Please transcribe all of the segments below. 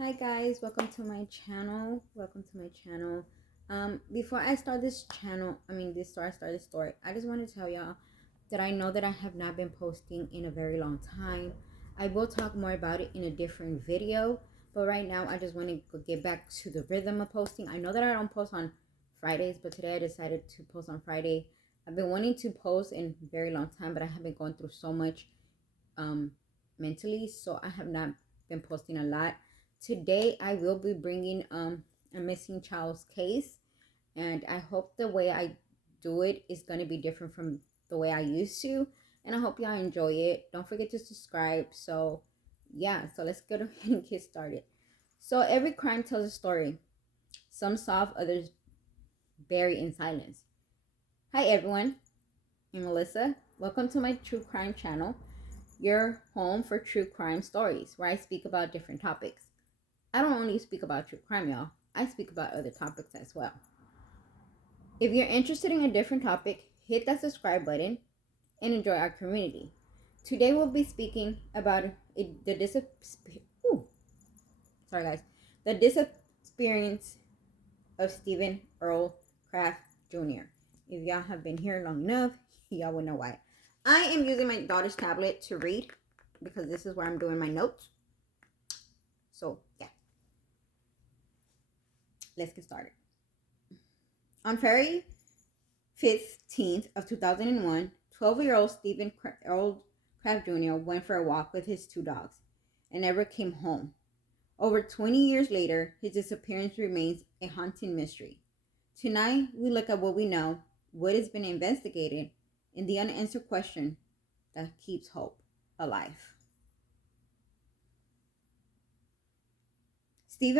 Hi guys, welcome to my channel. Before I start this channel, before I start this story, I just want to tell y'all that I know that I have not been posting in a very long time. I will talk more about it in a different video, but right now I just want to get back to the rhythm of posting. I know that I don't post on Fridays, but today I decided to post on Friday. I've been wanting to post in a very long time, but I have been going through so much um mentally, so I have not been posting a lot. Today I will be bringing a missing child's case, and I hope the way I do it is going to be different from the way I used to, and I hope y'all enjoy it. Don't forget to subscribe. So let's get ahead and get started. So every crime tells a story. Some solve, others bury in silence. Hi everyone, I'm Melissa. Welcome to my true crime channel, your home for true crime stories, where I speak about different topics. I don't only speak about true crime, y'all. I speak about other topics as well. If you're interested in a different topic, hit that subscribe button and enjoy our community. Today we'll be speaking about the disappearance of Stephen Earl Kraff Jr. If y'all have been here long enough, y'all will know why. I am using my daughter's tablet to read because this is where I'm doing my notes. So yeah, let's get started. On February 15th of 2001, 12-year-old Stephen Earl Kraff Jr. went for a walk with his two dogs and never came home. Over 20 years later, his disappearance remains a haunting mystery. Tonight, we look at what we know, what has been investigated, and the unanswered question that keeps hope alive. Steve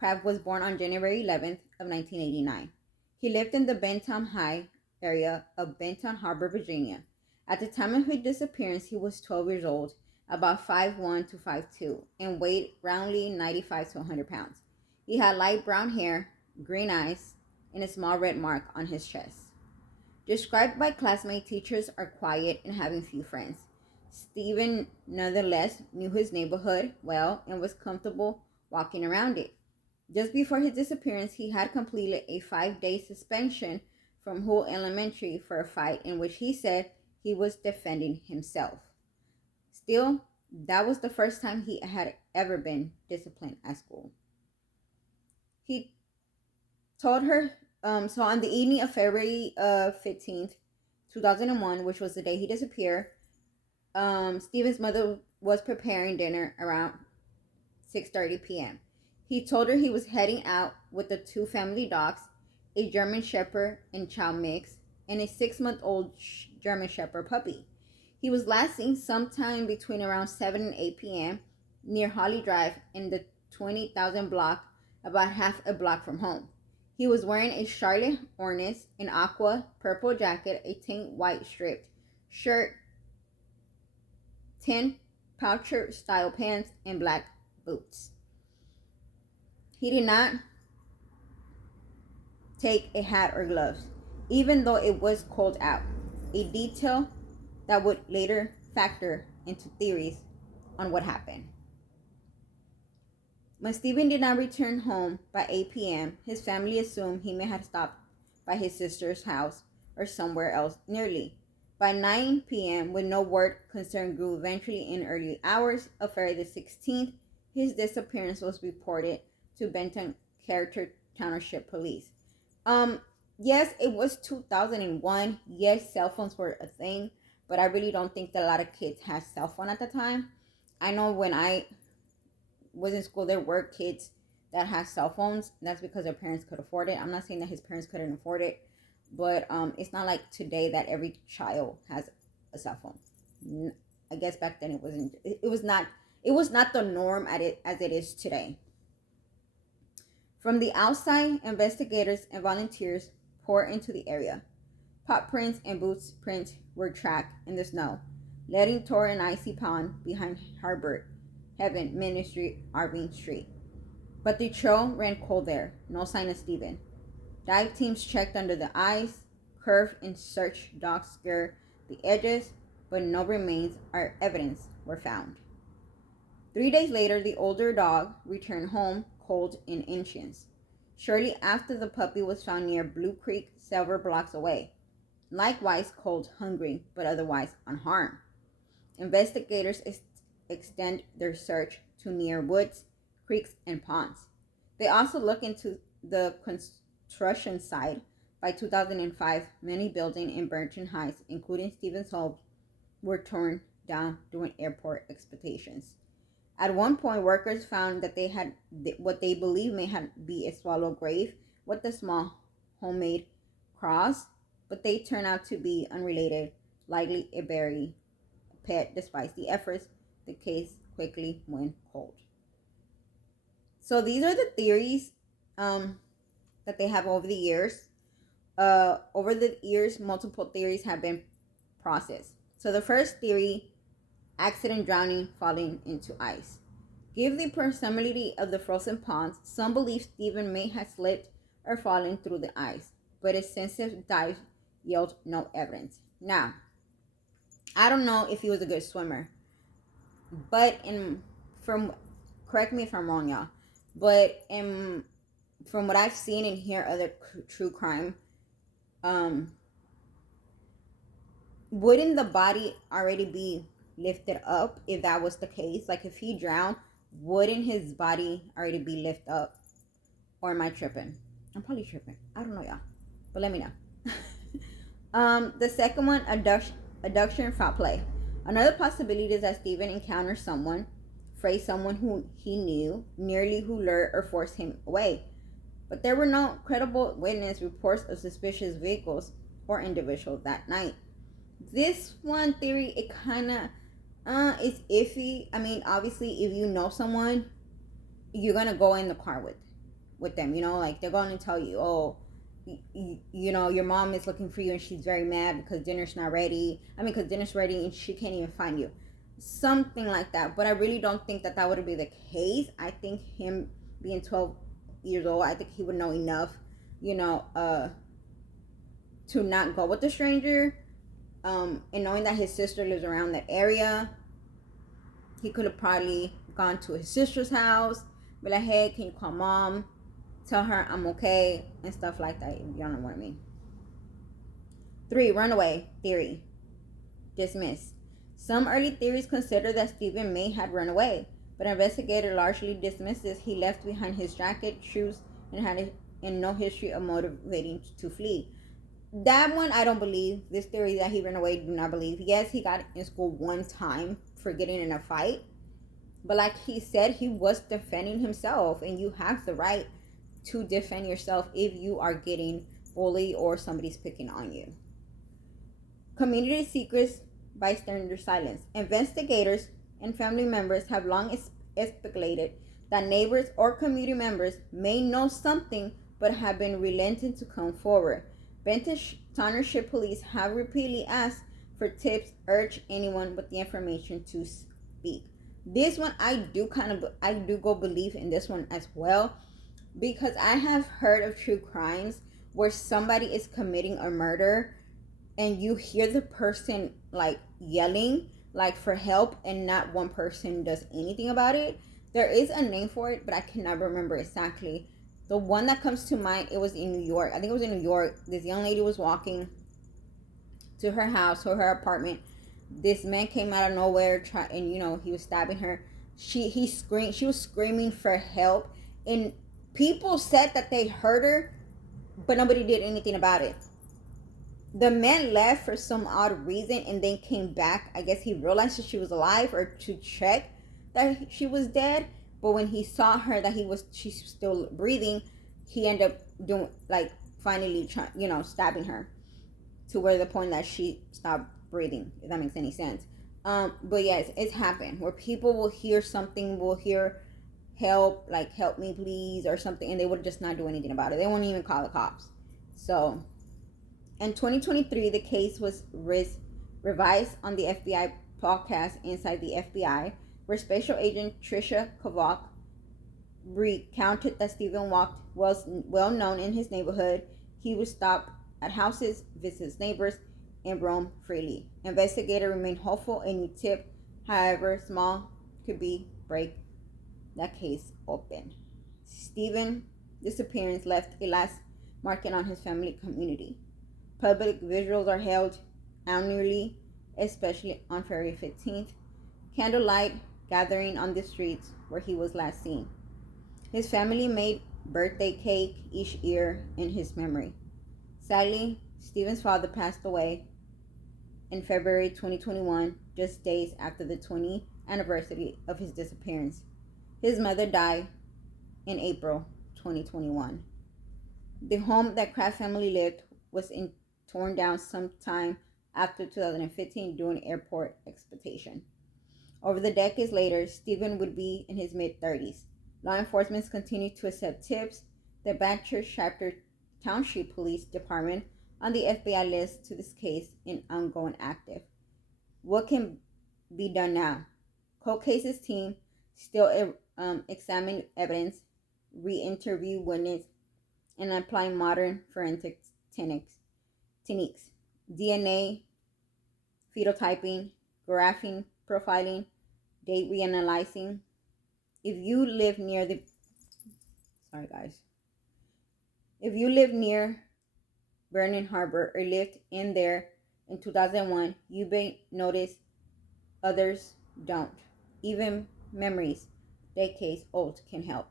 Kraff was born on January 11th of 1989. He lived in the Benton High area of Benton Harbor, Virginia. At the time of his disappearance, he was 12 years old, about 5'1" to 5'2", and weighed roundly 95 to 100 pounds. He had light brown hair, green eyes, and a small red mark on his chest. Described by classmate teachers are quiet and having few friends. Stephen nonetheless knew his neighborhood well and was comfortable walking around it. Just before his disappearance, he had completed a 5-day suspension from Hull Elementary for a fight in which he said he was defending himself. Still, that was the first time he had ever been disciplined at school. He told her, so on the evening of February 15th, 2001, which was the day he disappeared, Stephen's mother was preparing dinner around 6:30 p.m. He told her he was heading out with the two family dogs, a German Shepherd and Chow mix, and a 6-month-old German Shepherd puppy. He was last seen sometime between around 7 and 8 p.m. near Holly Drive in the 20,000 block, about half a block from home. He was wearing a Charlotte Hornets, an aqua purple jacket, a tank white striped shirt, tin poucher style pants, and black boots. He did not take a hat or gloves, even though it was cold out, a detail that would later factor into theories on what happened. When Stephen did not return home by 8 p.m., his family assumed he may have stopped by his sister's house or somewhere else nearly. By 9 p.m., with no word, concern grew eventually in early hours of February the 16th. His disappearance was reported to Benton Township Police. Yes, it was 2001. Yes, cell phones were a thing, but I really don't think that a lot of kids had cell phone at the time. I know when I was in school, there were kids that had cell phones. That's because their parents could afford it. I'm not saying that his parents couldn't afford it, but it's not like today that every child has a cell phone. I guess back then it wasn't. It was not the norm as it is today. From the outside, investigators and volunteers poured into the area. Paw prints and boot prints were tracked in the snow, leading toward an icy pond behind Harbor Heaven Ministry, Irving Street. But the trail ran cold there, no sign of Stephen. Dive teams checked under the ice, curved and searched dogs scare the edges, but no remains or evidence were found. 3 days later, the older dog returned home cold and anxious. Shortly after, the puppy was found near Blue Creek, several blocks away, likewise cold, hungry, but otherwise unharmed. Investigators extend their search to near woods, creeks, and ponds. They also look into the construction site. By 2005, many buildings in Benton Heights, including Stevens Home, were torn down during airport expeditions. At one point, workers found that they had what they believe may have be a swallow grave with a small homemade cross, but they turned out to be unrelated, likely a buried pet. Despite the efforts, the case quickly went cold. So these are the theories that they have over the years. Over the years, multiple theories have been processed. So the first theory, accident drowning, falling into ice. Given the proximity of the frozen ponds, some believe Stephen may have slipped or fallen through the ice, but extensive dive yielded no evidence. Now, I don't know if he was a good swimmer, but from correct me if I'm wrong, y'all, but from what I've seen and hear other true crime, wouldn't the body already be lifted up if that was the case? Like if he drowned, wouldn't his body already be lifted up? Or am I tripping? I'm probably tripping. I don't know, y'all, but let me know. The second one, abduction, foul play. Another possibility is that Stephen encountered someone, phrased someone who he knew, nearly who lured or forced him away. But there were no credible witness reports of suspicious vehicles or individuals that night. This one theory, it kind of is iffy. I mean, obviously, if you know someone, you're gonna go in the car with them. You know, like they're going to tell you, oh, you know, your mom is looking for you and she's very mad because dinner's not ready. I mean, because dinner's ready and she can't even find you. Something like that. But I really don't think that would be the case. I think him being 12 years old, I think he would know enough, you know, to not go with the stranger. And knowing that his sister lives around the area, he could have probably gone to his sister's house, be like, hey, can you call mom? Tell her I'm okay, and stuff like that. You don't know what I mean. 3, runaway theory. Dismissed. Some early theories consider that Stephen may have run away, but investigator largely dismisses he left behind his jacket, shoes, and had no history of motivating to flee. That one I don't believe. This theory that he ran away, do not believe. Yes, he got in school one time for getting in a fight, but like he said, he was defending himself, and you have the right to defend yourself if you are getting bullied or somebody's picking on you. Community secrets, bystander silence. Investigators and family members have long speculated that neighbors or community members may know something but have been reluctant to come forward. Benton Township Police have repeatedly asked for tips, urged anyone with the information to speak. This one I do go believe in this one as well, because I have heard of true crimes where somebody is committing a murder and you hear the person like yelling like for help and not one person does anything about it. There is a name for it, but I cannot remember exactly. The one that comes to mind, it was in New York. I think it was in New York. This young lady was walking to her house or her apartment. This man came out of nowhere, and you know, he was stabbing her. He screamed. She was screaming for help, and people said that they heard her, but nobody did anything about it. The man left for some odd reason and then came back. I guess he realized that she was alive, or to check that she was dead. But when he saw her that she's still breathing, he ended up doing like finally stabbing her to where the point that she stopped breathing. If that makes any sense. But yes, it's happened where people will hear something, will hear help, like help me please or something, and they would just not do anything about it. They won't even call the cops. So in 2023, the case was revised on the FBI podcast Inside the FBI, where Special Agent Tricia Kavok recounted that Stephen walked was well known in his neighborhood. He would stop at houses, visit his neighbors, and roam freely. Investigators remain hopeful a new tip, however small, could be break that case open. Stephen's disappearance left a lasting mark on his family community. Public vigils are held annually, especially on February 15th, candlelight gathering on the streets where he was last seen. His family made birthday cake each year in his memory. Sadly, Stephen's father passed away in February 2021, just days after the 20th anniversary of his disappearance. His mother died in April 2021. The home that Kraft family lived was torn down sometime after 2015 during airport exploitation. Over the decades later, Stephen would be in his mid-30s. Law enforcement continued to accept tips. The Benton chapter township police department on the FBI list to this case in ongoing active. What can be done now? Cold cases team still examine evidence, re-interview witnesses, and apply modern forensic techniques. DNA, phenotyping, graphing, profiling, date reanalyzing. If you live near If you live near Benton Harbor or lived in there in 2001, you may notice others don't. Even memories decades old can help.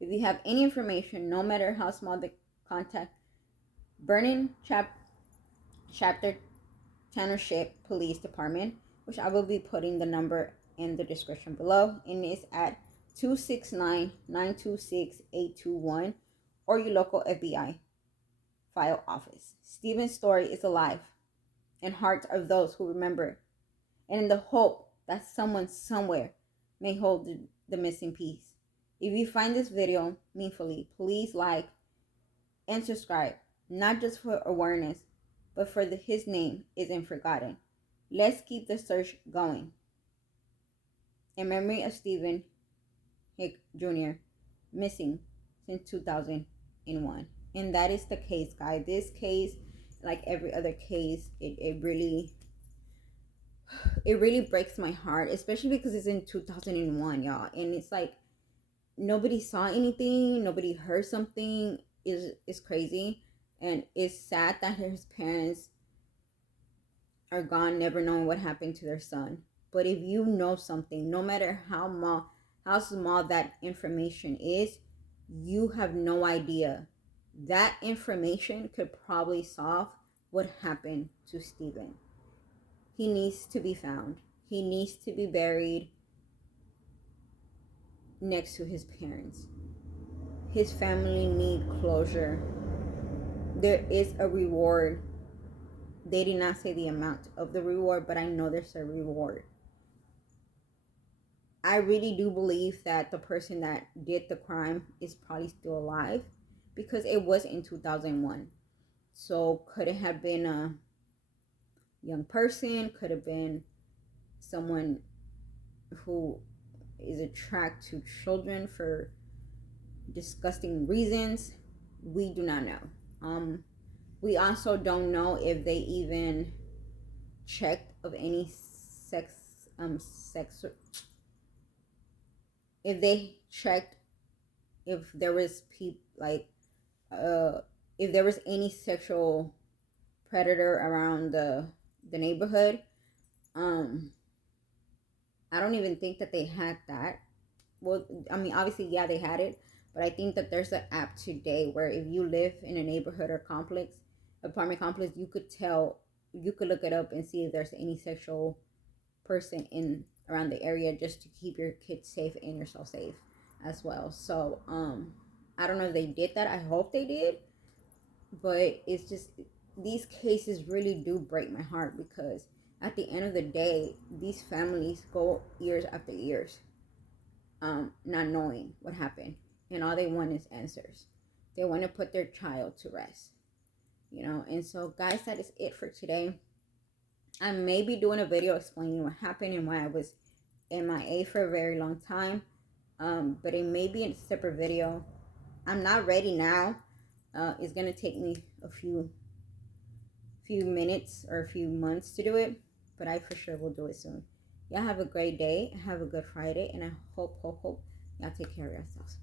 If you have any information, no matter how small, the contact Benton Chapter Township Police Department, which I will be putting the number in the description below, and it's at 269-926-821, or your local FBI file office. Stephen's story is alive in hearts of those who remember, and in the hope that someone somewhere may hold the missing piece. If you find this video meaningfully, please like and subscribe, not just for awareness, but for his name isn't forgotten. Let's keep the search going. In memory of Stephen Hick Jr., missing since 2001. And that is the case, guys. This case, like every other case, it really breaks my heart, especially because it's in 2001, y'all. And it's like nobody saw anything, nobody heard something. Is crazy. And it's sad that his parents are gone, never knowing what happened to their son. But if you know something, no matter how small that information is, you have no idea. That information could probably solve what happened to Stephen. He needs to be found. He needs to be buried next to his parents. His family need closure. There is a reward. They did not say the amount of the reward, but I know there's a reward. I really do believe that the person that did the crime is probably still alive, because it was in 2001. So could it have been a young person? Could have been someone who is attracted to children for disgusting reasons? We do not know. We also don't know if they even checked of any sex. If they checked if there was if there was any sexual predator around the neighborhood. I don't even think that they had that. Well, I mean, obviously, yeah, they had it, but I think that there's an app today where if you live in a neighborhood or apartment complex, you could look it up and see if there's any sexual person in around the area, just to keep your kids safe and yourself safe as well. So, I don't know if they did that. I hope they did, but it's just, these cases really do break my heart, because at the end of the day, these families go years after years, not knowing what happened, and all they want is answers. They want to put their child to rest, And so, guys, that is it for today. I may be doing a video explaining what happened and why I was MIA for a very long time, but it may be in a separate video. I'm not ready now. It's gonna take me a few minutes or a few months to do it, but I for sure will do it soon. Y'all have a great day. Have a good Friday. And I hope y'all take care of yourselves.